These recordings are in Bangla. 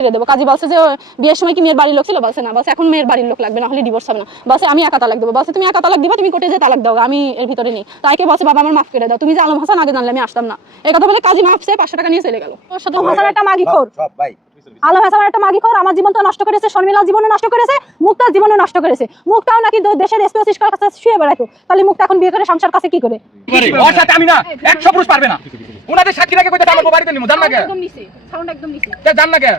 ছেড়ে দেবো। কাজী বলছে যে বিয়ের সময় কি মেয়ের বাড়ির লোক ছিল? বলছে না বলছে এখন মেয়ের বাড়ির লোক লাগবে না হলে ডিভোর্স হবে না। বলছে আমি একা তালাক দেবো। বলছে তুমি একা তালাক দিবা তুমি কোর্টে যে তালাক দাও আমি এর ভিতরে নেই। তাইকে বলছে বাবা আমার মাফ করে দাও। তুমি যে আলম হাসান আগে জানলে আমি আসতাম না। এই কথা বলে কাজী মাফ চেয়ে পাঁচশো টাকা নিয়ে চলে গেল। হাসান একটা মাগি খোর। আলম হাসান একটা মাগি খোর আমার জীবন তো নষ্ট করেছে শর্মিলার জীবনও নষ্ট করেছে মুক্তার জীবনও নষ্ট করেছে। মুক্তাও নাকি দেশের এসপি কাছে শুয়ে বেড়াতো তাহলে মুক্তা এখন বিয়ে করে সংসার কাছে কি করে? ওর সাথে আমি না একশো পুরুষ পারবে না। ওনাদের সাক্ষী রেখে কইতে আমার বাড়িতে নিমু জান না কে? একদম নিচে সাউন্ড একদম নিচে। তে জান না কে?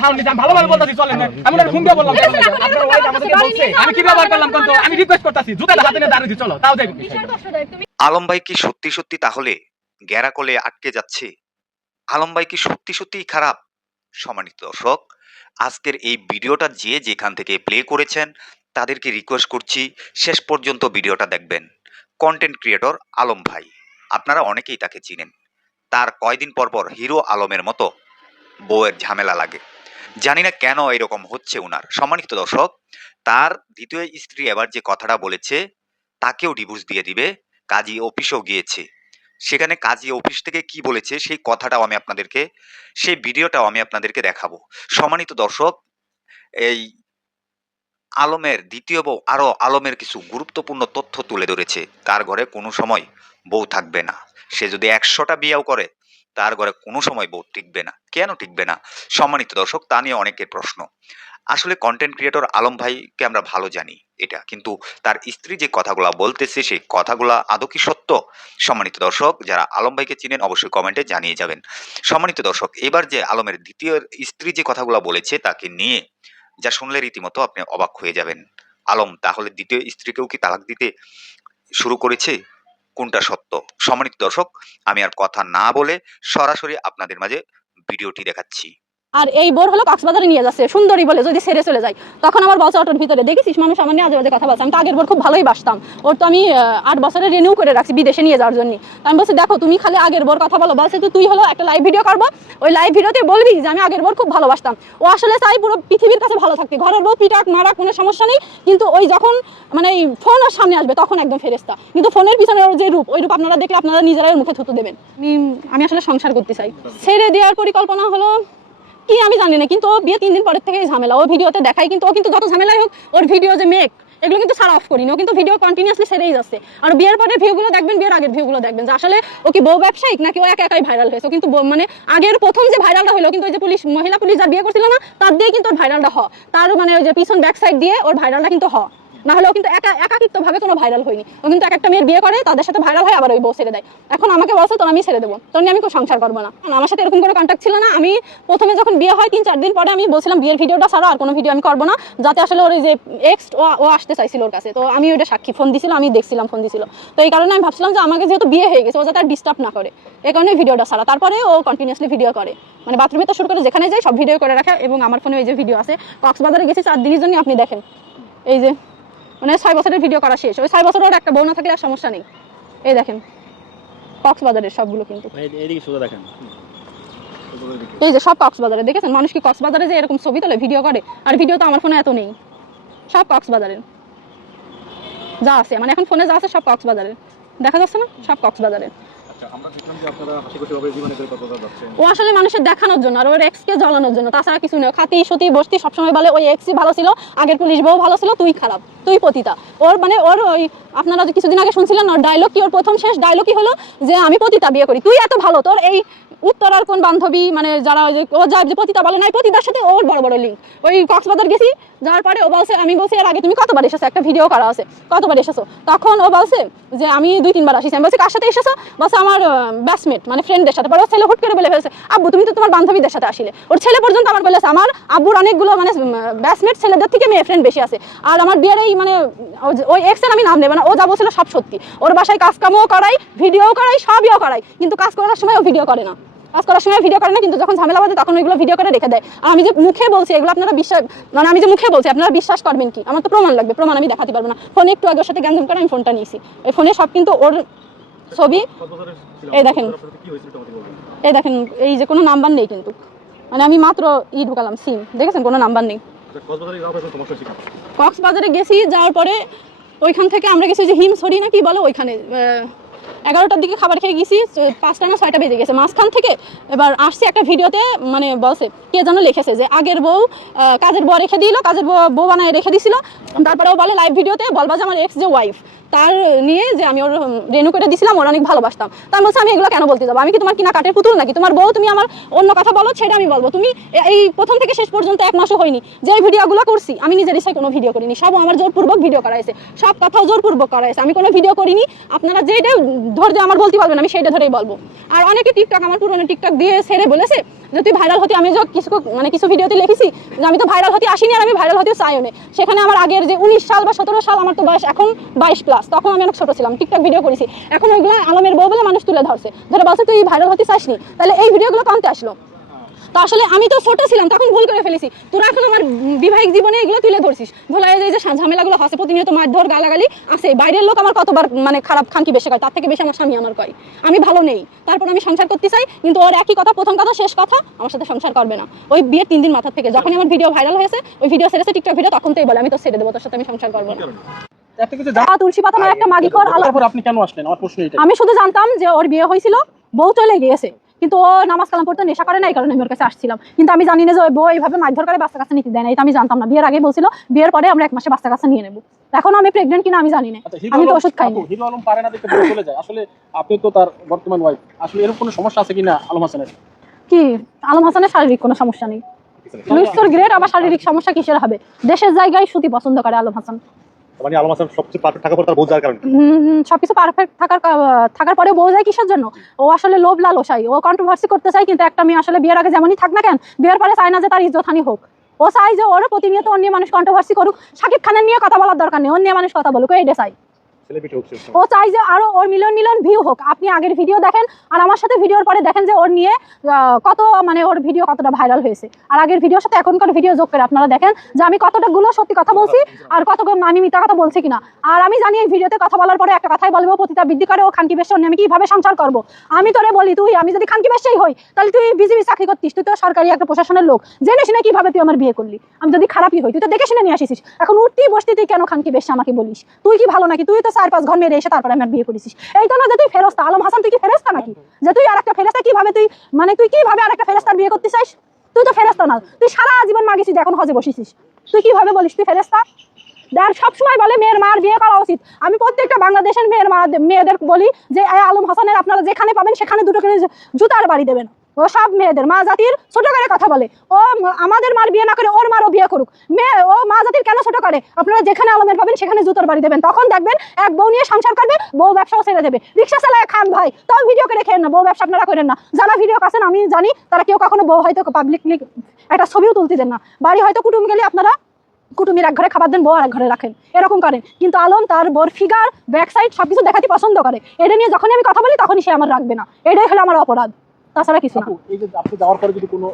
সাউন্ড নিতে ভালো ভালো বলতাছি চলেন আমি ওনার ফোন বললাম ঠিক আছে, এখন আপনার এরকম ওয়াইফ ব্যাপার আমাদেরকে আছে, বলছে বাড়ি নিয়ে আমি কি ব্যবহার করলাম কোন আমি রিকোয়েস্ট করতেছি জুতাটা হাতে নিয়ে দাঁড়িয়ে চলো তাও যাই। বিশাল কষ্টদায়ক তুমি আলম ভাই কি সত্যি সত্যি তাহলে গ্যারাকলে আটকে যাচ্ছে? আলম ভাই কি সত্যি সত্যিই খারাপ? সম্মানিত দর্শক আজকের এই ভিডিওটা যে যেখান থেকে প্লে করেছেন তাদেরকে রিকোয়েস্ট করছি শেষ পর্যন্ত ভিডিওটা দেখবেন। কন্টেন্ট ক্রিয়েটর আলম ভাই আপনারা অনেকেই তাকে চিনেন। তার কয়দিন পর পর হিরো আলমের মতো বউয়ের ঝামেলা লাগে। জানি না কেন এরকম হচ্ছে উনার। সম্মানিত দর্শক, তার দ্বিতীয় স্ত্রী এবার যে কথাটা বলেছে, তাকেও ডিভোর্স দিয়ে দিবে, কাজী অফিসেও গিয়েছে। সেখানে কাজী অফিস থেকে কি বলেছে, সেই কথাটাও আমি আপনাদেরকে, সেই ভিডিওটাও আমি আপনাদেরকে দেখাবো। সম্মানিত দর্শক, এই আলমের, দ্বিতীয় বউ, আরও আলমের কিছু গুরুত্বপূর্ণ তথ্য তুলে ধরেছে। তার ঘরে কোনো সময় বউ থাকবে না। সে যদি একশোটা বিয়েও করে তার ঘরে কোনো সময় বউ টিকবে না। কেন টিকবে না? সম্মানিত দর্শক, তা নিয়ে অনেকের প্রশ্ন। আসলে কন্টেন্ট ক্রিয়েটর আলম ভাইকে আমরা ভালো জানি এটা, কিন্তু তার স্ত্রী যে কথাগুলা বলতেছে, সেই কথাগুলা আদৌ কি সত্য? সম্মানিত দর্শক, যারা আলম ভাইকে চিনেন অবশ্যই কমেন্টে জানিয়ে যাবেন। সম্মানিত দর্শক, এবার যে আলমের দ্বিতীয় স্ত্রী যে কথাগুলা বলেছে, তাকে নিয়ে যা শুনলে রীতিমতো আপনি অবাক হয়ে যাবেন। আলম, তাহলে দ্বিতীয় স্ত্রীকেও কি তালাক দিতে শুরু করেছে? কোনটা সত্য? সম্মানিত দর্শক আমি আর কথা না বলে সরাসরি আপনাদের মাঝে ভিডিওটি দেখাচ্ছি। আর এই বোর হলো কক্সবাজারে নিয়ে যাচ্ছে সুন্দরী বলে যদি সেরে চলে যায়। তখন আমার বলছে অটোর ভিতরে দেখেছিস মানুষ আমার নিয়ে আজে বাজে কথা বলছে। আমি তো আগের বোর খুব ভালোই বাসতাম। ওর তো আমি আট বছরে রিনিউ করে রাখছি বিদেশে নিয়ে যাওয়ার জন্য। আমি বলছি দেখো তুমি খালি আগের বোর কথা বলো। বলছে তো তুই হলো একটা লাইভ ভিডিও করব। ওই লাইভ ভিডিওতে বলবি যে আমি আগের বোর খুব ভালোবাসতাম। ও আসলে চাই পুরো পৃথিবীর কাছে ভালো থাকতে। ঘরের বউ পিটাক মারা কোনো সমস্যা নেই। কিন্তু ওই যখন মানে ফোন ওর সামনে আসবে তখন একদম ফেরেস্তা কিন্তু ফোনের পিছনে ওর যে রূপ ওই রূপ আপনারা দেখলে আপনারা নিজেরাই মুখে থুতু দেবেন। আমি- আমি আসলে সংসার করতে চাই। ছেড়ে দেওয়ার পরিকল্পনা হলো কি আমি জানি না, কিন্তু ও বিয়ে তিন দিন পরের থেকে ঝামেলা। ও ভিডিওতে দেখায়, কিন্তু ও কিন্তু যত ঝামেলাই হোক, ওর ভিডিও যে মেক এগুলো কিন্তু সারা অফ করিনি। ও কিন্তু ভিডিও কন্টিনিউসলি সেরেই যাচ্ছে। আর বিয়ের পরের ভিউগুলো দেখবেন, বিয়ের আগের ভিউগুলো দেখবেন, যে আসলে ও কি বউ ব্যবসায়িক নাকি ও একা একাই ভাইরাল হয়েছে। কিন্তু মানে আগের প্রথম যে ভাইরালটা হলো, কিন্তু ওই যে পুলিশ মহিলা পুলিশ যার বিয়ে করছিল না, তার দিয়ে কিন্তু ওর ভাইরালটা হ। তার মানে ওই যে পিছন ব্যাক সাইড দিয়ে ওর ভাইরালটা কিন্তু হ। না হলেও কিন্তু একা একাকিত্ব ভাবে কোনো ভাইরাল হয়নি। ও কিন্তু এক একটা মেয়ের বিয়ে করে, তাদের সাথে ভাইরাল হয় আবার ওই বউ ছেড়ে দেয়। এখন আমাকে বলছে, তোর আমি ছেড়ে দেবো। তোর নিয়ে আমি কোনো সংসার করব না। আমার সাথে এরকম কোনো কন্ট্যাক্ট ছিল না। আমি প্রথমে যখন বিয়ে হয়, তিন, চার দিন পরে আমি বলছিলাম, বিয়ের ভিডিওটা ছাড়া, আর কোনো ভিডিও আমি করব না। যাতে আসলে ওর যে এক্স ও ও আসতে চাইছিল ওর কাছে। তো আমি ওইটা সাক্ষী ফোন দিছিল, আমি দেখছিলাম ফোন দিছিল। তো এই কারণে আমি ভাবছিলাম যে আমাকে যেহেতু বিয়ে হয়ে গেছে, ও যাতে আর ডিস্টার্ব না করে। এই কারণে ভিডিওটা ছাড়া। তারপরে ও কন্টিনিউসলি ভিডিও করে। মানে বাথরুমে তো শুরু করে যেখানে যাই সব ভিডিও করে রাখে। এবং আমার ফোনে এই যে ভিডিও আছে, কক্সবাজারে গেছি চার দিনের জন্য, আপনি দেখেন। এই যে মানে ছয় বছরের ভিডিও করা শেষ। ওই ছয় বছর ওর একটা বউ না থাকলে আর সমস্যা নেই। এই দেখেন কক্সবাজারের সবগুলো কিন্তু। দেখেন। এই যে সব কক্সবাজারে দেখেছেন? মানুষ কি কক্সবাজারে যে এরকম ছবি তোলে ভিডিও করে? আর ভিডিও তো আমার ফোনে এত নেই। সব কক্সবাজারের। যা আছে মানে এখন ফোনে যা আছে সব কক্সবাজারের। দেখা যাচ্ছে না? সব কক্সবাজারের। আচ্ছা ও আসলে মানুষের দেখানোর জন্য আর ওর এক্সকে জ্বালানোর জন্য, তাছাড়া কিছু নেই। খাতি সতী, বস্তি সবসময় বলে, ওই এক্সই ভালো ছিল, আগের পুলিশ বউ ভালো ছিল, তুই খারাপ, তুই পতিতা। ওর মানে ওর ওই, আপনারা কিছুদিন আগে শুনছিলেন ওর ডায়লগ কি, ওর প্রথম শেষ ডায়লগ কি হলো? যে, আমি পতিতা, বিয়ে করি, তুই এত ভালো, তোর এই উত্তরার কোন বান্ধবী মানে যারা ও যা যে পতিতা বলে নাই, পতিতার সাথে ওর বড় বড় লিঙ্ক ওই কক্সবাজার গেছি, যাওয়ার পরে ও বলছে, আমি বলছি, এর আগে তুমি কতবার এসেছ? একটা ভিডিও করা আছে। কতবার এসেছ? তখন ও বলছে যে, আমি দুই, তিনবার আসিছি। আমি বলছি, কার সাথে এসেছ? বলছে, আমার ব্যাসমেট মানে ফ্রেন্ডদের সাথে। পরে ওর ছেলে হুট করে বলে ফেলছে, আব্বু, তুমি তো তোমার বান্ধবীদের সাথে আসলে। ওর ছেলে পর্যন্ত আমার বলেছে আমার আব্বুর অনেকগুলো মানে ব্যাসমেট ছেলেদের থেকে মেয়ে ফ্রেন্ড বেশি আছে। আর আমার বিয়ের এই মানে ওই এক্সের আমি নাম নেব না। ও যা বলছিল সব সত্যি। ওর বাসায় কাজ কামও করাই ভিডিও করাই সবইও করাই। কিন্তু কাজ করার সময় ও ভিডিও করে না। কাজ করার সময় ভিডিও করে না, কিন্তু যখন ঝামেলা বাজে তখন ওইগুলো ভিডিও করে রেখে দেয়। আর আমি যে মুখে বলছি, এগুলো আপনারা বিশ্বাস মানে আমি যে মুখে বলছি, আপনারা বিশ্বাস করবেন কি? আমার তো প্রমাণ লাগবে, প্রমাণ আমি দেখাতে পারব না। ফোনে একটু আগে ওর সাথে গ্যাঞ্জাম করে আমি ফোনটা নিয়েছি। এই ফোনে সব কিন্তু ওর ছবি এই দেখেন। এই দেখেন, এই যে কোনো নাম্বার নেই কিন্তু। মানে আমি মাত্র ই ঢুকালাম সিম দেখেছেন? কোনো নাম্বার নেই। কক্সবাজারে গেছি, যাওয়ার পরে ওইখান থেকে আমরা গেছি যে হিমছড়ি না কি বলো ওইখানে এগারোটার দিকে খাবার খেয়ে গেছি পাঁচটা না ছয়টা বেজে গেছে। মাঝখান থেকে এবার আসছে একটা ভিডিওতে মানে বলছে, কে যেন লিখেছে যে আগের বউ কাজের বউ রেখে দিল, কাজের বউ বানায় রেখে দিছিল। তারপরে ও বলে লাইভ ভিডিওতে, বলবা যে আমার এক্স যে ওয়াইফ তার নিয়ে যে আমি ওর রেনু করে দিছিলাম, ওর অনেক ভালোবাসতাম। তার বলছে, আমি এগুলো কেন বলতে যাব? আমি কি তোমার কিনা কাঠের পুতুল নাকি? তোমার বউ তুমি আমার অন্য কথা বলো, সেটা আমি বলব। তুমি এই প্রথম থেকে শেষ পর্যন্ত এক মাসও হয়নি। যে ভিডিওগুলো করছি, আমি নিজের ইচ্ছায় কোনো ভিডিও করিনি। সব আমার জোরপূর্বক ভিডিও করাইছে সব কথাও জোরপূর্বক করাইছে আমি কোনো ভিডিও করিনি। আপনারা যেটা ধৈর্য আমার বলতে পারবেন আমি সেইটা ধরেই বলব। আর অনেকে টিকটক আমার পুরনো টিকটক দিয়ে সেরে বলেছে যে, তুই ভাইরাল হতে, আমি যে কিছু মানে কিছু ভিডিওতে লিখেছি যে, আমি তো ভাইরাল হতে আসিনি আর আমি ভাইরাল হতে চাইও না সেখানে আমার আগের যে উনিশ সাল বা সতেরো সাল, আমার তো বয়স এখন বাইশ প্লাস তখন আমি অনেক ছোটো ছিলাম টিকটক ভিডিও করেছি। এখন ওইগুলো আলমের বউ বলে মানুষ তুলে ধরছে। ধরে বলছে, তুই ভাইরাল হতে চাসনি? তাহলে এই ভিডিওগুলো কানতে আসলো। তো আসলে আমি তো ছোট ছিলাম তখন ভুল করে ফেলেছি। তোরা এখন আমার বিবাহিক জীবনে এগুলো তুলে ধরছিস। ভোলা যে ঝামেলাগুলো আছে প্রতিনিয়ত মারধর গালাগালি আছে বাইরের লোক আমার কতবার মানে খারাপ খানকি বেশি কয় তার থেকে বেশি আমার স্বামী আমার কয়। আমি ভালো নেই তারপর আমি সংসার করতে চাই কিন্তু ওর একই কথা প্রথম কথা শেষ কথা আমার সাথে সংসার করবে না। ওই বিয়ের তিন দিন মাথা থেকে যখনই আমার ভিডিও ভাইরাল হয়েছে ওই ভিডিও ছেড়েছে টিকটক ভিডিও তখন তো বলে আমি তো ছেড়ে দেবো তোর সাথে আমি সংসার করব না। তুলসী পাতা একটা আমি শুধু জানতাম যে ওর বিয়ে হয়েছিল বউ চলে গিয়েছে। কিন্তু ও নামাজ কালাম পড়তে নেশা করে না এই কারণে আমি ওর কাছে আসছিলাম। কিন্তু আমি জানি না যে ওই বউ এইভাবে মারধর করে বাচ্চা কাছে নিতে দেয় না এটা আমি জানতাম না। বিয়ের আগে বলছিল বিয়ের পরে আমরা এক মাসে বাচ্চা কাছে নিয়ে নেব। এখন আমি প্রেগনেন্ট কিনা আমি জানি না। আচ্ছা, আমি তো ওষুধ খাই হিরো আলম পারে না দেখে চলে যায়। আসলে আপনি তো তার বর্তমান ওয়াইফ আসলে এরকম কোনো সমস্যা আছে কিনা আলম হাসানের? কি আলম হাসানের শারীরিক কোনো সমস্যা নেই। লুইস গ্রেট আবার শারীরিক সমস্যা কিসের হবে? দেশের জায়গায় সুতি পছন্দ করে আলম হাসান। মানে আলম হাসান সবচেয়ে পারফেক্ট থাকার পর তার বোঝার কারণ? সবকিছু পারফেক্ট থাকার থাকার পরে বউ যায় কিসের জন্য? ও আসলে লোভ লালসাই ও কন্ট্রোভার্সি করতে চাই কিন্তু একটা মেয়ে আসলে বিয়ের আগে যেমনই থাক না কেন, বিয়ের পরে চায় না যে তার ইজ্জতহানি হোক। ও চাই যে ওর প্রতিনিয়ত অন্য মানুষ কন্ট্রোভার্সি করুক। শাকিব খানের নিয়ে কথা বলার দরকার নেই অন্য মানুষ কথা বলুক এইটা চাই সেলিব্রিটি ও চাই যে আরও ওর মিলিয়ন মিলিয়ন ভিউ হোক। আপনি আগের ভিডিও দেখেন আর আমার সাথে ভিডিওর পরে দেখেন যে ওর নিয়ে কত মানে ওর ভিডিও কতটা ভাইরাল হয়েছে। আর আগের ভিডিওর সাথে এখনকার ভিডিও যোগ করে আপনারা দেখেন যে আমি কতটা গুলো সত্যি কথা বলছি আর কত আমি মিথ্যা কথা বলছি কিনা। আর আমি জানি এই ভিডিওতে কথা বলার পরে একটা কথাই বলব প্রতিটা বৃদ্ধি করে ও খানকি বেশ আমি কীভাবে সংসার করব? আমি তোরে বলি তুই আমি যদি খানকি বেশই হই তাহলে তুই বিজেপি চাকরি করতিস তুই তো সরকারি একটা প্রশাসনের লোক। জেনে শুনে কীভাবে তুই আমার বিয়ে করলি? আমি যদি খারাপই হই তুই তো দেখে শুনে নিয়ে আসিস। এখন উঠতেই বসতে তুই কেন খানকি বেশ আমাকে বলিস? তুই কি ভালো নাকি? তুই তো চার পাঁচ ঘর মেরে এসে তারপরে আমার বিয়ে করেছিস এই তো না যে তুই ফেরস্তা আলম হাসান তুই কি ফেরস্তা নাকি? যে তুই আর একটা ফেরস্তা কীভাবে তুই মানে তুই কীভাবে আর একটা ফেরস্তার বিয়ে করতে চাইস তুই তো ফেরস্তা না। তুই সারা জীবন মাগিছিস, এখন হজে বসেছিস। তুই কীভাবে বলিস, তুই ফেরস্তা? আর সবসময় বলে, মেয়ের মার বিয়ে করা উচিত। আমি প্রত্যেকটা বাংলাদেশের মেয়ের মা মেয়েদের বলি যে আলম হাসানের আপনারা যেখানে পাবেন, সেখানে দুটো করে জুতার বাড়ি দেবেন। ও সব মেয়েদের, মা জাতির ছোট করে কথা বলে। ও আমাদের মার বিয়ে না করে ওর মারও বিয়ে করুক। মেয়ে ও মা জাতির কেন ছোট করে? আপনারা যেখানে আলমের পাবেন, সেখানে জুতোর বাড়ি দেবেন। তখন দেখবেন এক বউ নিয়ে সংসার করবে, বউ ব্যবসাও ছেড়ে দেবে। রিক্সা চালায় খান ভাই, তাও ভিডিও করে খেয়েন না, বউ ব্যবসা আপনারা করেন না। যারা ভিডিও কাছেন আমি জানি, তারা কেউ কখনো বউ হয়তো পাবলিকলি একটা ছবিও তুলতে দেন না। বাড়ি হয়তো কুটুম গেলে আপনারা কুটুমির এক ঘরে খাবার দেন, বউ আর এক ঘরে রাখেন। এরকম করেন। কিন্তু আলম তার বোর ফিগার ব্যাক সাইড সবকিছু দেখাতে পছন্দ করে। এটা নিয়ে যখনই আমি কথা বলি, তখনই সে আমার রাখবে না। এটাই হলো আমার অপরাধ। তাছাড়া কিছু না। এই যে আপনি যাওয়ার পরে যদি কোনো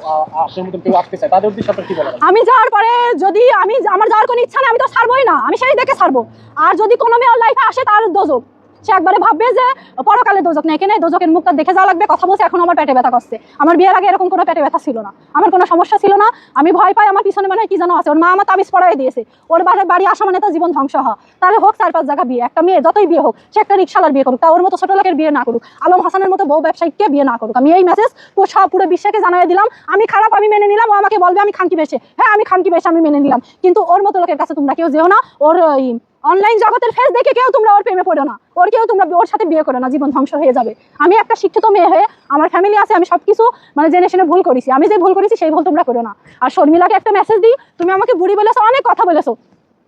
আপনার মতন কেউ আসতে চায় তাদের উদ্দেশ্যে আপনার কি বলার আমি যাওয়ার পরে যদি আমি আমার যাওয়ার কোনো ইচ্ছা নেই আমি তো ছাড়বোই না আমি সেই দেখে ছাড়বো। আর যদি কোনো মেয়ের লাইফে আসে তার দোজক। সে একবারে ভাববে যে, পরকালে দোজক নেই কেনে দোজকের মুখটা দেখে যাওয়া লাগবে, কথা বলছে, এখন আমার পেটে ব্যথা করছে। আমার বিয়ের আগে এরকম কোনো পেটে ব্যথা ছিল না। আমার কোনো সমস্যা ছিল না। আমি ভয় পাই, আমার পিছনে মানে কি যেন আছে। ওর মা আমার তাবিজ পড়াই দিয়েছে। ওর বাড়ি আসা মানে তার জীবন ধ্বংস হওয়া। তাহলে হোক, চার পাঁচ জায়গা বিয়ে। একটা মেয়ে, যতই বিয়ে হোক, সে একটা রিক্সালার বিয়ে করুক। তা ওর মতো ছোট লোকের বিয়ে না করুক। আলম হাসানের মতো বউ ব্যবসায়ীকে বিয়ে না করুক। আমি এই মেসেজ পুরো বিশ্বকে জানাই দিলাম। আমি খারাপ, আমি মেনে নিলাম। ও আমাকে বলবে, আমি খানকি বেশে। হ্যাঁ আমি খানকি বেশে, আমি মেনে নিলাম। কিন্তু ওর মতো লোকের কাছে তোমরা কেউ যেও না। ওর অনলাইন জগতের ফেস দেখে কেউ তোমরা ওর প্রেমে পড়ো না। ওর কেউ তোমরা ওর সাথে বিয়ে করো না, জীবন ধ্বংস হয়ে যাবে। আমি একটা শিক্ষিত মেয়ে হয়ে আমার ফ্যামিলি আছে, আমি সবকিছু মানে জেনে শুনে ভুল করেছি। আমি যে ভুল করেছি সেই ভুল তোমরা করো না। আর শর্মিলাকে একটা মেসেজ দিই, তুমি আমাকে বুড়ি বলেছ, অনেক কথা বলেছ।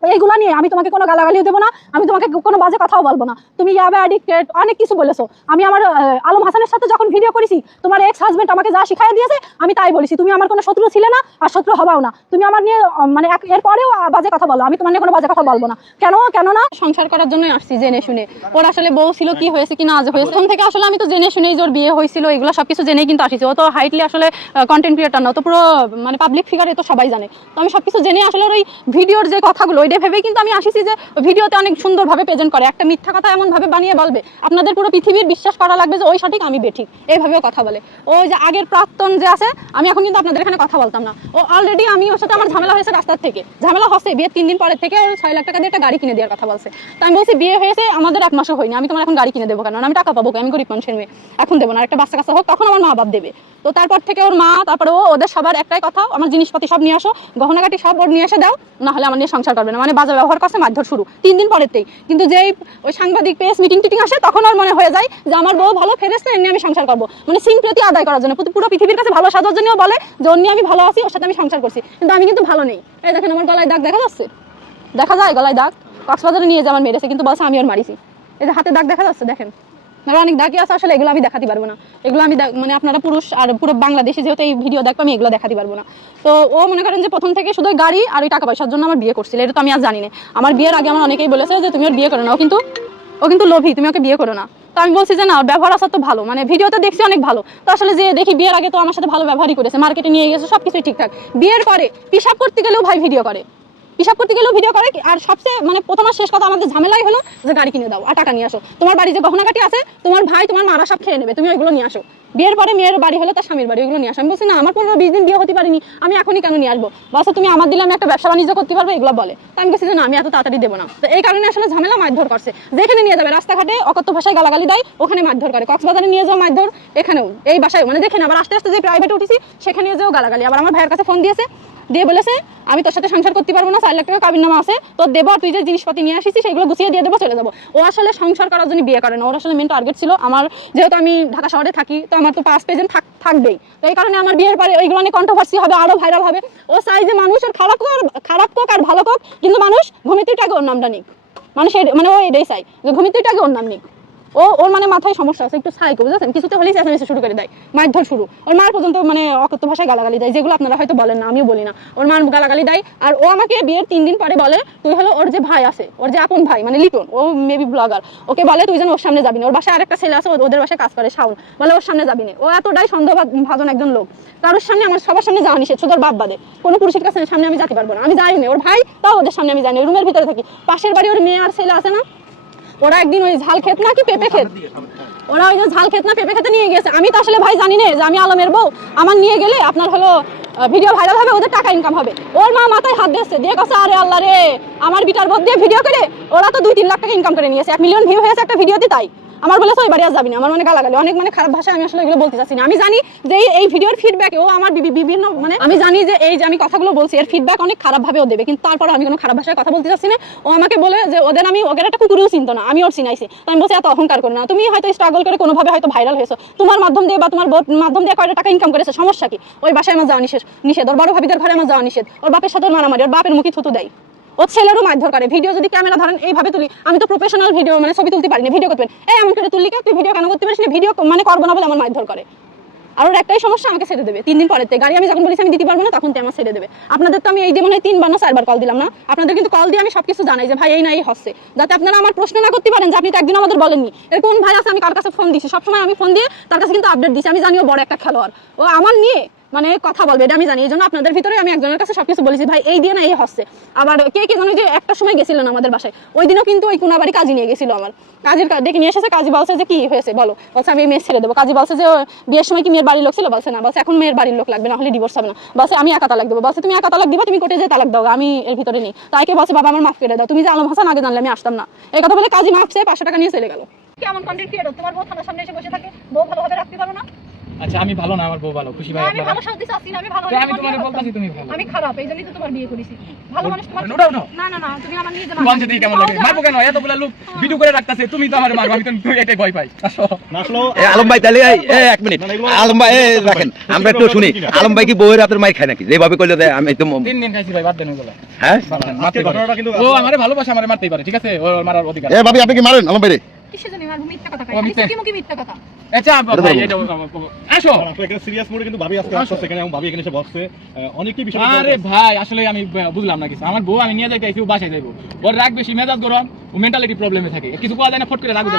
এইগুলা নিয়ে আমি তোমাকে কোনো গালাগালিও দেবো না, আমি তোমাকে কোনো বাজে কথাও বলব না। তুমি ইয়াবে অ্যাডিক্টেড অনেক কিছু বলেছ। আমি আমার আলম হাসানের সাথে যখন ভিডিও করেছি, তোমার এক্স হাজবেন্ড আমাকে যা শিখাই দিয়েছে, আমি তাই বলেছি। তুমি আমার কোনো শত্রু ছিলে না আর শত্রু হবাও না। তুমি আমার নিয়ে মানে এরপরেও বাজে কথা বলো। আমি তোমার নিয়ে কোনো বাজে কথা বলব না। কেন কেন না সংসার করার জন্যই আসছি, জেনে শুনে। ওর আসলে বউ ছিল, কি হয়েছে, কি না আজ হয়েছে। তখন থেকে আসলে আমি তো জেনে শুনেই যে ওর বিয়ে হয়েছিল, এগুলো সব কিছু জেনেই কিন্তু আসিছি। ও তো হাইটলি আসলে কন্টেন্ট ক্রিয়েটার না। তো পুরো মানে পাবলিক ফিগার তো সবাই জানে। তো আমি সবকিছু জেনে আসলে ওই ভিডিওর যে কথাগুলো ওইটা ভেবেই কিন্তু আমি আসিছি যে ভিডিওতে অনেক সুন্দরভাবে প্রেজেন্ট করে। একটা মিথ্যা কথা এমন ভাবে বানিয়ে বলবে, আপনাদের পুরো পৃথিবীর বিশ্বাস করা লাগবে যে ওই সঠিক, আমি বেঠিক। এইভাবেও কথা বলে। ওই যে আগের প্রাক্তন যে আছে, আমি এখন কিন্তু আপনাদের এখানে কথা বলতাম না। ও অলরেডি আমি ওর সাথে আমার ঝামেলা হয়েছে রাস্তার থেকে। ঝামেলা হচ্ছে, বিয়ের তিন দিন পরের থেকে ছয় লাখ টাকা দিয়ে একটা গাড়ি কিনে দেওয়ার কথা বলছে। তো আমি বলছি, বিয়ে হয়েছে, আমাদের এক মাসও হয়নি, আমি তোমার এখন গাড়ি কিনে দেবো কেন? আমি টাকা পাবো আমি গরিব মানুষের মেয়ে। এখন দেবো না একটা বাচ্চা কাচ্চা হোক, তখন আমার মা বাপ দেবে। তো তারপর থেকে ওর মা, তারপরে ও, ওদের সবার একটাই কথা, আমার জিনিসপাতি সব নিয়ে আসো, গহনাগাটি সব ওর নিয়ে এসে দাও, না হলে আমার নিয়ে সংসার করবে না। মানে বাজার ব্যবহার করছে মারধর শুরু। তিন দিন পরেতেই কিন্তু যেই ওই সাংবাদিক প্রেস মিটিং টিটিং আসে, তখন ওর মনে হয়ে যায় যে, আমার বউ ভালো ফেরেছে এমনি আমি সংসার করব। মানে সিং প্রতি আদায় করার জন্য। পুরো- পৃথিবীর কাছে ভালো সাজার জন্য বলে যে, অন্য নিয়ে আমি ভালো আছি, ওর সাথে আমি সংসার করছি। কিন্তু আমি কিন্তু ভালো নেই। এই দেখেন, আমার গলায় দাগ দেখা যাচ্ছে? দেখা যায় গলায় দাগ? কক্সবাজারে নিয়ে যাওয়ার মেরেছে, কিন্তু বলছে আমি ওর মারিছি। এই যে হাতে দাগ দেখা যাচ্ছে, দেখেন। আর অনেক দাগই আছে, আসলে এগুলো আমি দেখাতে পারব না। এগুলো আমি মানে আপনারা পুরুষ আর পুরো বাংলাদেশে যেহেতু এই ভিডিও দেখব, আমি এগুলো দেখাতে পারব না। তো ও মনে করেন যে প্রথম থেকে শুধু গাড়ি আর ওই টাকা পয়সার জন্য আমার বিয়ে করছিল, এটা তো আমি আর জানি না। আমার বিয়ের আগে আমার অনেকেই বলেছে যে তুমি ওর বিয়ে করো না, ও কিন্তু ও কিন্তু লোভী, তুমি ওকে বিয়ে করো না। তো আমি বলছি যে না, ব্যবহার আসার তো ভালো মানে ভিডিওতে দেখছি অনেক ভালো। তো আসলে যে দেখি বিয়ের আগে তো আমার সাথে ভালো ব্যবহারই করেছে মার্কেটে নিয়ে গেছে সব কিছুই ঠিকঠাক। বিয়ের পরে পিসাব করতে গেলেও ভাই ভিডিও করে। পিসাব করতে গেলেও ভিডিও করে আর সবচেয়ে মানে প্রথম শেষ কথা আমাদের ঝামেলাই হলো যে গাড়ি কিনে দাও আর টাকা নিয়ে আসো। তোমার বাড়ি যে গহনাকাটি আছে, তোমার ভাই, তোমার মারা সব খেয়ে নেবে, তুমি ওইগুলো নিয়ে আসো। বিয়ের পরে মেয়ের বাড়ি হলে তার স্বামীর বাড়ি, ওইগুলো নিয়ে আসো। আমি বলছি, না, আমার পনেরো বিশ দিন বিয়ে হতে পারিনি, আমি এখনই কেন নিয়ে আসব? বাসা, তুমি আমার দিলে আমি একটা ব্যবসা বাণিজ্য করতে পারব? এগুলো বলে। তো আমি বলছি যে, না, আমি এত তাড়াতাড়ি দেবো না। তো এই কারণে আসলে ঝামেলা মারধর করছে। যেখানে নিয়ে যাবে, রাস্তাঘাটে অকথ্য ভাষায় গালাগালি দেয়, ওখানে মারধর করে। কক্সবাজারে নিয়ে যাও মারধর, এখানেও, এই বাসায়। মানে দেখেন আবার আস্তে আস্তে যে প্রাইভেটে উঠেছি, সেখানে যেও গালাগালি। আবার আমার ভাইয়ের কাছে ফোন দিয়েছে দিয়ে বলেছে, আমি তোর সাথে সংসার করতে পারব না, চার লাখ টাকা কাবিন নামা আছে, তোর দেবো আর তুই যে জিনিসপাতি নিয়ে আসিস, সেগুলো গুছিয়ে দিয়ে দেবো, চলে যাব। ও আসলে সংসার করার জন্য বিয়ে করে না। ওর আসলে মেন টার্গেট ছিল আমার, যেহেতু আমি ঢাকা শহরে থাকি, তো আমার তো পাঁচ পেজেন্ট থাকবেই। তো এই কারণে আমার বিয়ের পরে ওইগুলো নিয়ে কন্ট্রোভার্সি হবে, আরও ভাইরাল হবে। ও চাই যে মানুষের খারাপ হোক আর- খারাপ হোক আর ভালো হোক, কিন্তু মানুষ ঘুমিতেটাকে ওর নামটা নিক। মানুষ মানে ও এটাই চাই যে ঘুমিতেটাকে ওর নাম নিক। ও, ওর মানে মাথায় সমস্যা আছে, একটু সাইকো বুঝেছেন? কিছুতে হলেই চেঁচামেচি শুরু করে দেয়, মারধর শুরু। ওর মার পর্যন্ত মানে অকথ্য ভাষায় গালাগালি দেয়, যেগুলো আপনারা হয়তো বলেন না, আমিও বলি না। ওর মার গালাগালি দেয়, আর ও আমাকে বিয়ের তিন দিন পরে বলে, তুই হলো ওর যে ভাই আছে, ওর যে আপন ভাই মানে লিটন, ও মেবি ব্লগার ওকে বলে তুই যেন ওর সামনে যাবি না। ওর বাসায় আরেকটা ছেলে আছে ওদের বাসায় কাজ করে, শাওন, বলে ওর সামনে যাবি না। ও এতটাই সন্দেহ ভাজন একজন লোক। কারোর সামনে আমার, সবার সামনে যাওয়া নিষেধ, শুধু ওর বাপ বাদে। কোনো পুরুষের কাছে সামনে আমি যেতে পারব না, আমি যাই না। ওর ভাই, তাও ওদের সামনে আমি যাই না রুমের ভিতরে থাকি। পাশের বাড়ি ওর মেয়ে আর ছেলে আছে না? ওরা একদিন ওই ঝাল খেত না কি পেঁপে খেত? ওরা ওই ঝাল খেত না, পেঁপে খেতে নিয়ে গেছে। আমি তো আসলে ভাই জানি না যে আমি আলমের বউ, আমার নিয়ে গেলে আপনার হলো ভিডিও ভাইরাল হবে, ওদের টাকা ইনকাম হবে। ওর মা মাথায় হাত দিয়েছে, দিয়ে কাছে আরে আল্লাহ রে, আমার বিটার বোধ দিয়ে ভিডিও করে, ওরা তো দুই তিন লাখ টাকা ইনকাম করে নিয়েছে। এক মিলিয়ন ভিউ হয়েছে একটা ভিডিওতে তাই। আমার বলেছে ওই বাড়ি আর যাবি না, আমার মানে গালাগালি। অনেক মানে খারাপ ভাষা আমি আসলে এগুলো বলতে চাচ্ছি না। আমি জানি যে এই- ভিডিওর ফিডব্যাকে ও আমার বিভিন্ন মানে আমি জানি যে এই যে আমি কথাগুলো বলছি, এর ফিডব্যাক অনেক খারাপ ভাবেও দেবে, কিন্তু তারপরে আমি কোনো খারাপ ভাষায় কথা বলতে চাচ্ছি না। ও আমাকে বলে যে ওদের আমি ওদের একটা কুকুরেও চিনতো না, আমি ওর চিনাইছি। তো আমি বলছি, এত অহংকার করো না। তুমি হয়তো স্ট্রাগল করে কোনোভাবে হয়তো ভাইরাল হয়েছো। তোমার মাধ্যম দিয়ে বা তোমার মাধ্যম দিয়ে কয়টা টাকা ইনকাম করেছে, সমস্যা কি? ওই বাসায় আমার যাওয়া নিষেধ নিষেধ। ওর বড় ভাবিদের ঘরে আমার যাওয়া নিষেধ। ওর বাপের সাথে মারামারি, ওর বাপের মুখে থুতু দেয়। ও ছেলেরও মারধর করে। ভিডিও যদি ক্যামেরা ধরেন, এইভাবে তুলি। আমি তো প্রফেশনাল ভিডিও মানে ছবি তুলতে পারি না ভিডিও করতে পারি এই, এমন করে তুললি তুই ভিডিও কেন করতে পারিস ভিডিও মানে করব না বলে আমার মারধর করে। আর ওর একটাই সমস্যা, আমাকে ছেড়ে দেবে। তিন দিন পরের গাড়ি আমি যখন বলেছি আমি দিতে পারব না, তখন তো আমার ছেড়ে দেবে। আপনাদের তো আমি এই মনে হয় তিনবার না চারবার কল দিলাম না? আপনাদের কিন্তু কল দিয়ে আমি সবকিছু জানাই যে, ভাই, এই না, এই হচ্ছে। যাতে আপনারা আমার প্রশ্ন না করতে পারেন যে, আপনি তো একদিন আমাদের বলেননি। এর কোন ভাই আছে? আমি কার কাছে ফোন দিছি। সবসময় আমি ফোন দিয়ে তার কাছে কিন্তু আপডেট দিছি। আমি জানি ও বড় একটা খেলোয়াড়। ও আমার নিয়ে মানে কথা বলবে আমি জানি, এই জন্য আপনাদের ভিতরে আমি একজনের কাছে সবকিছু বলেছি, ভাই, এই দিয়ে না, এই হচ্ছে। আবার কে কে জানো যে একটা সময় গেছিলেন আমাদের বাসায়। ওই দিনও কিন্তু ওই কোনাবাড়ি কাজী নিয়ে গেছিল আমার। কাজের ডেকে নিয়ে এসেছে, কাজী বলছে যে, কি হয়েছে? বলো। বলছে, আমি মেয়ে ছেড়ে দেবো। কাজী বলছে যে, বিয়ের সময় কি মেয়ের বাড়ির লোক ছিল? বলছে, না। বলছে, এখন মেয়ের বাড়ির লোক লাগবে, না হলে ডিভোর্স হবে না। বলছে, আমি একা তালাক দেবো। বলছে, তুমি একা তালাক দিবা, তুমি কোর্টে যে তালাক দাও, আমি এর ভিতরে নেই। তাইকে বলছে, বাবা, আমার মাফ করে দাও। তুমি যে আলম হাসান, আগে জানলে আমি আসতাম না। এই কথা বলে কাজী মাফ চেয়ে পাঁচশো টাকা নিয়ে চলে গেল। কেমন কন্টেন্ট ক্রিয়েটর তোমার বউ থানার সামনে এসে বসে থাকে। বউ ভালোভাবে রাখতে পারো না? আচ্ছা আমি ভালো না আমার বউ ভালো খুশি ভাই আমি ভালো শান্তি চাচ্ছি না আমি ভালো আমি তোমার বলতাছি তুমি ভালো। আমি খারাপ এই জন্যই তো তোমার বিয়ে করেছি। ভালো মানুষ তোমার ওটা না। না না তুমি আমার নিজে কোন যদি কেমন লাগে? মারবো কেন? এতগুলা লোক ভিডিও করে রাখতাছে তুমি তো আমার মারবো আমি তো এটাই ভয় পাই। আসো। না আসলেও এ আলম ভাই তাহলে এই এক মিনিট। আলম ভাই এই রাখেন আমরা একটু শুনি। আলম ভাই কি বউয়ের হাতের মাইর খায় নাকি? যেভাবে কইলে দেয় আমি তো তিন দিন খাইছি ভাই বাদ দেন ওগুলা হ্যাঁ? মারতে ঘটনাটা কিন্তু ও আমারে ভালোবাসা আমারে মারতেই পারে ঠিক আছে? ওর মারার অধিকার। এ ভাবি আপনি কি মারেন? আলম ভাই রে। কিসের জন্য? মারবো মিথ্যা কথা কই? কি মুখে মিথ্যা কথা। আচ্ছা এটা। এটা আমার বউ আমি নিয়ে যাইতে বাসায় যাইবো। ওর রাগ বেশি মেজাজ গরম ও মেন্টালিটি প্রবলেমে থাকে। কিছু কোয়া যায় না ফট করে রাগ উঠে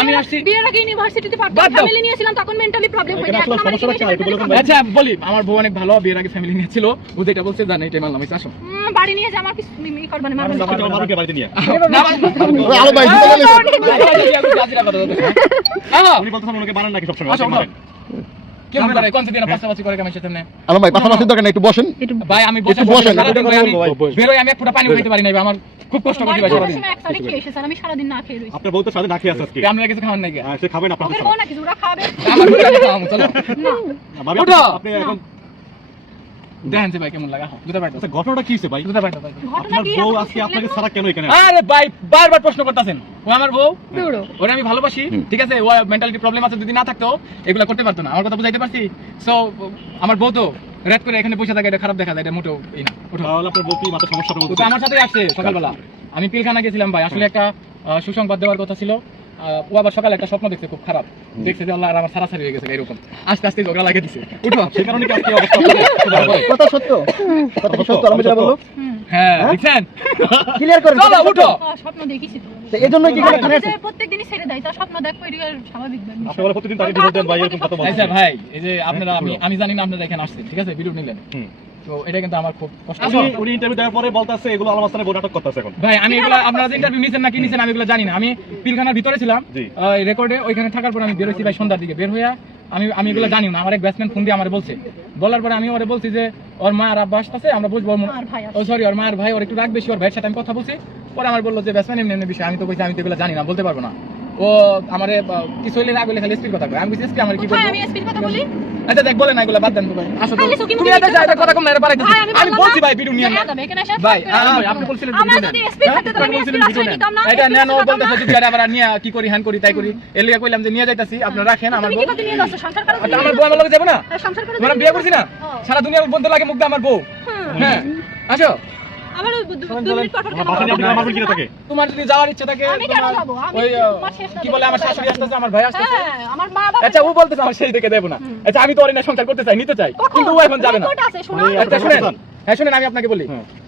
আমি আসছি বিয়ের আগে ইউনিভার্সিটিতে বাদ পড়তাম দাও। ফ্যামিলি নিয়েছিলাম তখন মেন্টালি প্রবলেম হয়ে mentally দেন। আচ্ছা বলি আমার বউ অনেক ভালো বিয়ের আগে ফ্যামিলি নিয়ে ছিল। ও যেটা বলছে জানে এটাই মানলাম আসো। বাড়ি নিয়ে যে আমার কিছু ই করবে না মারবে না। বাড়িতে নিয়ে ভাই জুতা নিয়ে হ্যাঁ, উনি বলতেছেন ওনাকে নাকি করে, করে খুব কষ্ট করছি ভাই আমি সারাদিন না খেয়ে রয়েছি। আপনার বউ তো সাথে না খেয়ে আছে আজকে আপনারা কিছু খাওয়ান নাই হ্যাঁ, সে খাবেন আপনার ওকে না কিছু, ওরা খাবে। আমার ঘরে আমি খাওয়াবো, চলো। না। ভাবি ওঠো। আপনি- আপনি এখন দেখেন যে ভাই কেমন লাগে। জুতা আচ্ছা ঘটনাটা কি হয়েছে ভাই? পাল্টাও, আপনার বউ আজকে আপনাকে? ছাড়া কেন এখানে আরে ভাই বারবার প্রশ্ন করতেছেন। ও আমার বউ? ওরে আমি ভালোবাসি ঠিক আছে? ও মেন্টালিটি প্রবলেম আছে যদি না থাকতো এগুলো করতে পারতো না। আমার কথা বুঝাইতে পারছি? সো আমার বউ তো রেড করে এখানে বসে থাকে এটা খারাপ দেখা যায় এটা মোটেও এই না। ওঠো। তাহলে আপনার বউ কি মাথা সমস্যাটা আমার সাথেই আসছে সকালবেলা। আমি পিলখানা গেছিলাম ভাই। আসলে একটা সুসংবাদ দেওয়ার কথা ছিল। ও আবার সকালে একটা স্বপ্ন দেখছে খুব খারাপ। দেখছে যে আল্লাহ আর আমার সারাসারি হয়ে গেছে এরকম আস্তে আস্তে ঝগড়া লাগিয়ে দিছে। উঠো সেই কারণে কি আজকে অবস্থা কথা সত্য। কথা সত্য? ভাই যা বলল হ্যাঁ দেখছেন ক্লিয়ার করেন। চলো উঠো। স্বপ্ন দেখিছি তো। এই কি আর এখানে যে প্রত্যেক দিনই ছেড়ে দেয় তার স্বপ্ন দেখো এটা স্বাভাবিক ব্যাপার। আপনি বলে প্রতিদিন তাকে ডিভোর্স দেন ভাই এরকম কথা আচ্ছা বলছেন। ভাই এই যে আপনারা আমি আমি জানি না আপনারা এখানে আসছেন ঠিক আছে? ভিডিও নিলেন। তো এটা কিন্তু আমার খুব কষ্ট। উনি উনি ইন্টারভিউ দেওয়ার পরে বলতেছে এগুলো আলম হাসানের নাটক করতেছে এখন। ভাই আমি এগুলো আপনারা যে ইন্টারভিউ নিছেন না নিছেন আমি এগুলো জানি না। আমি পিলখানার ভিতরে ছিলাম রেকর্ডে ওইখানে থাকার পর আমি বেরোছি ভাই সন্ধ্যার দিকে। বের হইয়া আমি আমি এগুলো জানি না। আমার এক ব্যাটসম্যান ফোন দিয়ে আমার বলছে। বলার পরে আমি ওরে বলছি যে ওর মা আর আব্বা আসতেছে আমরা বুঝব ও সরি ওর মা আর ভাই ওর একটু রাগ বেশি ওর ভাইয়ের সাথে আমি কথা বলছি। পরে আমার বলল যে ব্যাটসম্যান এমনি এমনি বিষয় আমি তো কইছি আমি তো এগুলো জানি না বলতে পারব না। ও আমারে কিছু হইলে রাগ হইলে খালি স্পিড কথা কয়। আমি আমার কি আমি এসপির কথা বলি? আচ্ছা দেখ বলে না এগুলো বাদ দেন তো ভাই। আসো তো। তুমি এটা এটা কথা কম না পারাই আমি বলছি ভাই ভিডিও নিয়ে ভাই। আপনি বলছিলেন আমরা যদি। SP হ্যাঁ? তাহলে আমি দিতাম না, এটা নেন ও বলতেছে আবার নিয়ে কি করি হ্যান করি তাই করি। এর লিগে কইলাম যে নিয়ে যাইতাছি আপনারা রাখেন আমার বউ। করতে নিয়ে যাচ্ছ? সংসার আচ্ছা, আমার বউ আমার লগে যাব না? সংসার মানে জন্য বিয়ে করছি না? সারা দুনিয়ার বন্ধু লাগে মুখ দিয়ে আমার বউ। হ্যাঁ। আসো। আমার দুই মিনিট তোমার যদি যাওয়ার ইচ্ছে থাকে আমি কেন যাব? আমি কি বলে আমার শাশুড়ি? আসতেছে আমার ভাই আসতেছে। হ্যাঁ, আমার মা বাবা আচ্ছা ও বলতেছে আমার সেই থেকে দেবো না। আচ্ছা আমি তো অরিনা না সংসার করতে চাই নিতে চাই কিন্তু ও এখন যাবে না। রিপোর্ট আছে, শোনো। আচ্ছা শুনেন। চান? হ্যাঁ শুনেন আমি আপনাকে বলি।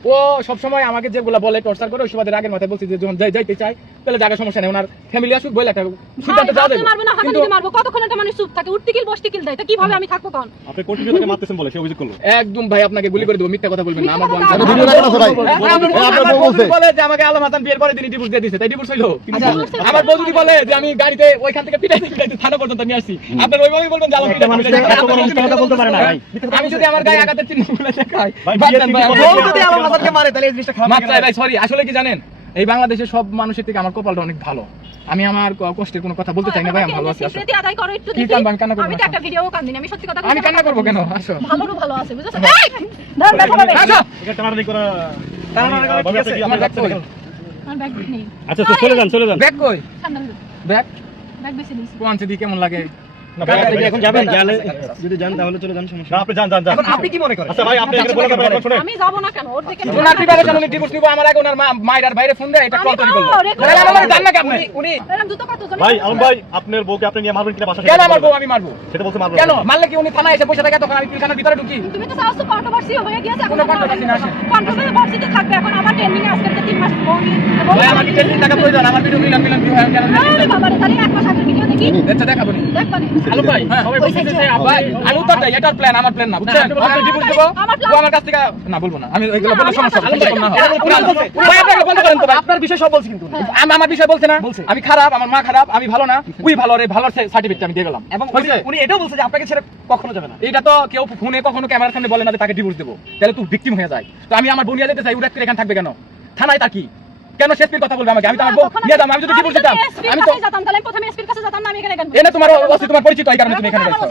ও সবসময় আমাকে যেগুলো বলে টর্চার করে ওই আগের মাথায় বলছি যে যখন যাই যাইতে চাই তাহলে জায়গা সমস্যা নেই ওনার ফ্যামিলি আসুক বলে একটা সিদ্ধান্ত যাওয়া হাতে দেবে মারবো না, হাতে মারবো। কতক্ষণ একটা মানুষ চুপ থাকে? উঠতে কিল, বসতে কিল দেয়। তা কীভাবে আমি থাকব কখন? আপনি কন্টিনিউ তাকে মারতেছেন বলে সে অভিযোগ করল একদম ভাই আপনাকে গুলি করে দেবো মিথ্যা কথা বলবেন না আমার বোন কথা ভিডিও আছে ভাই আপনার বউ বলছে বলে যে আমাকে আলম হাসান বিয়ের পরে তিনি ডিভোর্স দিয়ে দিছে তাই ডিভোর্স হইল আচ্ছা, আমার বউ যদি বলে যে আমি গাড়িতে ওইখান থেকে পিটাইতে পিটাইতে থানা পর্যন্ত নিয়ে আসছি আপনার ওইভাবেই বলবেন যে মানুষ পিটাইতে কথা বলতে পারে না, ভাই। আমি যদি আমার গায়ে আঘাতের চিহ্নগুলো দেখাই ভাই, ভাই, এই জিনিসটা খারাপ মাত্রায় ভাই সরি আসলে কি জানেন? এই বাংলাদেশের সব মানুষের থেকে আমার কপালটা অনেক ভালো। আমি আমার কষ্টের কোনো কথা বলতে চাই না ভাই আমি ভালো আছি আসো। স্বীকৃতি আদায় করো একটু দেখি। কানবান, কান্না করবেন আমি একটা ভিডিও কান্দিনি, আমি সত্যি কথা আমি কান্না করব কেন? আসো। ভালোরও ভালো আছে, বুঝেছ? এই! ধর, দেখো না, আসো! এটা করা টানাটানি করা ঠিক আছে আমার ব্যাগ কই? আমার ব্যাগ নেই। আচ্ছা চলে যান চলে যান। ব্যাগ কই? ব্যাগ? ব্যাগ বেশি নিয়েছি। কোন দিদি কেমন লাগে? ভাই, এখন যাবেন? যদি যান তাহলে চলে যান সমস্যা আপনি যান যান যান। আপনি কি মনে করেন? আচ্ছা ভাই আপনি এখানে বলে দেবেন এখন। আমি যাব না কেন? ওর দিকে ওনার বিবাহে যেন উনি ডিভোর্স নিব আমার আগে ওনার মা মায়ের আর বাইরে ফোন দেয় এটা কল তৈরি করল তাহলে আমার জান না কি আপনি উনি এরম জুতো কত জন ভাই আলম ভাই আপনার বউকে আপনি নিয়ে মারবেন কিনা বাসা কেন আমার বউ আমি মারবো? সেটা বলতে মারবেন কেন? মারলে কি উনি থানায় এসে বসে থাকে তখন আমি পিলখানার ভিতরে ঢুকি। তুমি তো চাও কন্ট্রোভার্সি হয়ে গিয়েছে এখন কোনো না আসে। কন্ট্রোভার্সিতে থাকবে এখন আমার ট্রেন্ডিং এ আজকে তিন মাস বউ ভাই আমার ডিটেইলস টাকা প্রয়োজন আমার ভিডিও মিলান মিলান ভিউ হয় কেন বাবা রে তাহলে এক মাস আগের ভিডিও দেখি। আচ্ছা দেখাবো নি। দেখবানি আলু ভাই সবাই বলছে যে ভাই আমি উত্তর দেই এটার প্ল্যান আমার প্ল্যান না। বুঝছেন? আমি ডিভোর্স দেব? ও আমার কাছ থেকে না বলব না। আমি ওইগুলো বলে সমস্যা হবে বিষয়- না। ভাই আপনি বন্ধ করেন তো ভাই। আপনার বিষয় সব বলছি কিন্তু। আমি আমার বিষয় বলছে না? আমি খারাপ আমার মা খারাপ আমি ভালো না। উই ভালো রে ভালো সার্টিফিকেট আমি দিয়ে গেলাম। এবং উনি এটাও বলছে যে আপনাকে ছেড়ে কখনো যাবে না। এটা তো কেউ ফোনে কখনো ক্যামেরার সামনে বলে না যে তাকে ডিভোর্স দেবো। তাহলে তুই ভিকটিম হয়ে যায়। তো আমি আমার বোনিয়া যেতে চাই উড়াক করে এখানে থাকবে কেন? থানায় তার কি? কেন শেষপির কথা বলবে আমাকে? আমি তো বউ নিয়ে যাব আমি যদি ডিভোর্স দিতাম আমি তো যেতাম তাহলে প্রথমে এসপির কাছে যেতাম না আমি এখানে কেন এনে তোমার ওসি তোমার পরিচিত এই কারণে তুমি এখানে যাচ্ছ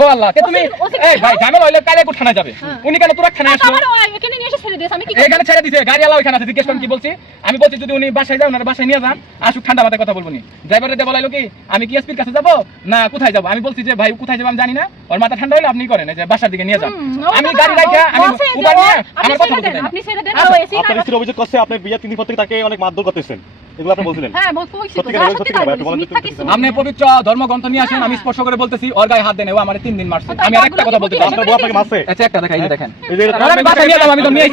ও আল্লাহ কে তুমি এই ভাই ঝামেলা হইলে কালে কোট থানায় যাবে? হ্যাঁ। উনি কেন তোরা থানায় আসলো? এখানে নিয়ে এসে ছেড়ে দিয়েছে আমি কি? এখানে ছেড়ে দিছে গাড়িওয়ালা ওইখানে আছে জিজ্ঞেস করেন কি বলছি? আমি বলছি যদি উনি বাসায় যান ওনার বাসায় নিয়ে যান আসুক ঠান্ডা মাথায় কথা বলব নি ড্রাইভারের দিয়ে বলাইলো কি আমি কি এসপির কাছে যাব? না কোথায় যাব? আমি বলছি যে ভাই কোথায় যাব আমি জানি না। ওর মাথা ঠান্ডা হলে আপনি করেন এই যে বাসার দিকে নিয়ে যান। আমি কথা গাড়ি আপনি রাখা দেন আমি দেন উবার নিয়ে আপনি আমার কথা ছেড়ে বলতে দেন, দেন। আপনি ছেড়ে দেন, দেন আপনি দেন আপনি অভিযোগ করছে আপনি বিয়ের তিন দিন পর থেকে তাকে অনেক মারধর করতেছেন। এগুলো আপনি বলছিলেন। হ্যাঁ। আপনি পবিত্র ধর্মগ্রন্থ নিয়ে আসেন আমি স্পর্শ করে বলতেছি ওর গায়ে হাত দেন ও আমার তিন দিন মারছে। আমি আর একটা কথা বলতে চাই। আপনার বউ আপনাকে মারছে আচ্ছা একটা দেখা এই যে দেখেন। এই যে আমি বাসায় নিয়ে যাব আমি তো নিয়ে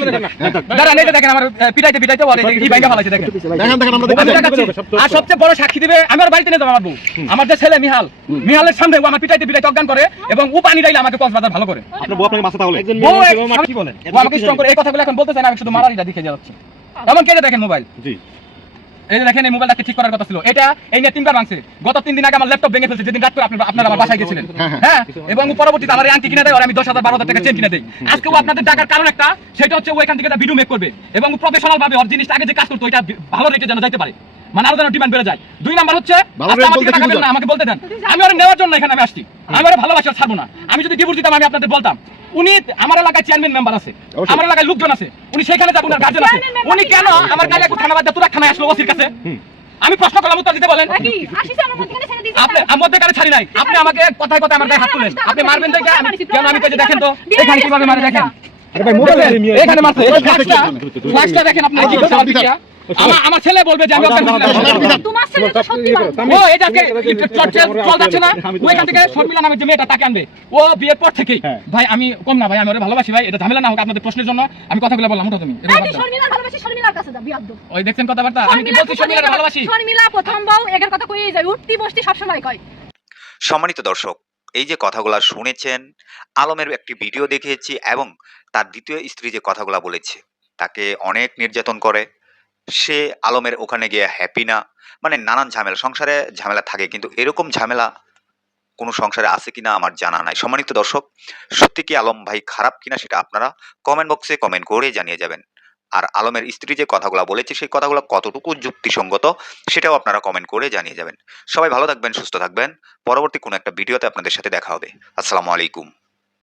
দাঁড়ান দেখেন আমার পিটাইতে পিটাইতে ওর এই কি ভাঙা ফেলাইছে দেখেন। দেখেন দেখেন আমরা আমি দেখাচ্ছি। আর সবচেয়ে বড় সাক্ষী দিবে আমি ওর বাড়িতে নিয়ে যাব আমার বউ। আমার যে ছেলে মিহাল মিহালের সামনে ও আমার পিটাইতে পিটাইতে অজ্ঞান করে এবং ও পানি ডাইলে আমাকে কক্সবাজার ভালো করে। আপনার বউ আপনাকে মারছে তাহলে? বউ কি বলেন? ও আমাকে স্ট্রং করে এই কথাগুলো এখন বলতে চাই না আমি শুধু মারারিটা দেখে যাচ্ছি। এমন কে দেখেন মোবাইল? জি। এই দেখেন এই মোবাইলটাকে ঠিক করার কথা ছিল? এটা এই নিয়ে তিনবার ভাঙছে। গত তিন দিন আগে আমার ল্যাপটপ ভেঙে ফেলছে যেদিন রাত করে আপনারা আপনারা আমার বাসায় গেছিলেন। হ্যাঁ এবং পরবর্তীতে আমার আংটি কিনে দেয় আর আমি দশ হাজার বারো হাজার টাকা চেন কিনে দেই। আজকে ও আপনাদের টাকার কারণ একটা সেটা হচ্ছে ও এখান থেকে একটা ভিডিও মেক করবে এবং প্রফেশনাল ভাবে ওর জিনিসটা আগে যে কাজ করতো এটা ভালো রেটে যেন যাইতে পারে। মানে আরও যেন ডিমান্ড বেড়ে যায়। দুই নাম্বার হচ্ছে না আমাকে বলতে দেন। আমি ওর নেওয়ার জন্য এখানে আমি আসছি। আমি ওর ভালোবাসা ছাড়বো না। আমি যদি ডিভোর্স দিতাম আমি আপনাদের বলতাম। উনি আমার এলাকায় চেয়ারম্যান মেম্বার আছে আমার এলাকায় লোকজন আছে। উনি সেখানে যাবেন আর গার্জেন আছে। উনি কেন আমার গাড়ি থানা বাদ তুরাক থানায় আসলো ওসির কাছে? আমি প্রশ্ন করলাম উত্তর দিতে বলেন। আমার আপনি আমার মধ্যে ছাড়ি নাই। আপনি আমাকে কথায় কথায় আমার গায়ে হাত তুলেন। আপনি মারবেন দেখে আমি- কেন আমি যে দেখেন তো? এখানে কীভাবে মারে দেখেন? এখানে মারছে। দেখেন আপনি আমার দিকে আমার আমার ছেলে বলবে যে আমি ওকে তোমার ছেলে তো সত্যি ও এটাকে চল চল যাচ্ছে না? ও এখান থেকে শর্মিলা নামের যে মেয়েটা তাকে আনবে। ও বিয়ের পর থেকেই। ভাই আমি কম না ভাই আমি ওরে ভালোবাসি ভাই। এটা ঝামেলা না হোক আপনাদের প্রশ্নের জন্য। আমি কথাগুলো বললাম উঠো তুমি। আমি শর্মিলার ভালোবাসি শর্মিলার কাছে যা বিয়াদ্দ ওই দেখছেন কথাবার্তা? আমি কি বলছি শর্মিলাকে ভালোবাসি? শর্মিলা প্রথম বউ এগের কথা কইই যায় উঠতি বসতি সবসময় কয়। সম্মানিত দর্শক এই যে কথাগুলা শুনেছেন আলমের একটি ভিডিও দেখিয়েছি এবং তার দ্বিতীয় স্ত্রী যে কথাগুলা বলেছে তাকে অনেক নির্যাতন করে সে আলমের ওখানে গিয়ে হ্যাপি না? মানে নানান ঝামেলা। সংসারে ঝামেলা থাকে, কিন্তু এরকম ঝামেলা কোনো সংসারে আছে কিনা আমার জানা নাই। সম্মানিত দর্শক, সত্যি কি আলম ভাই খারাপ কিনা সেটা আপনারা কমেন্ট বক্সে কমেন্ট করে জানিয়ে যাবেন। আর আলমের স্ত্রী যে কথাগুলো বলেছে, সেই কথাগুলো কতটুকু যুক্তিসঙ্গত সেটাও আপনারা কমেন্ট করে জানিয়ে যাবেন। সবাই ভালো থাকবেন, সুস্থ থাকবেন। পরবর্তী কোনো একটা ভিডিওতে আপনাদের সাথে দেখা হবে। আসসালামু আলাইকুম।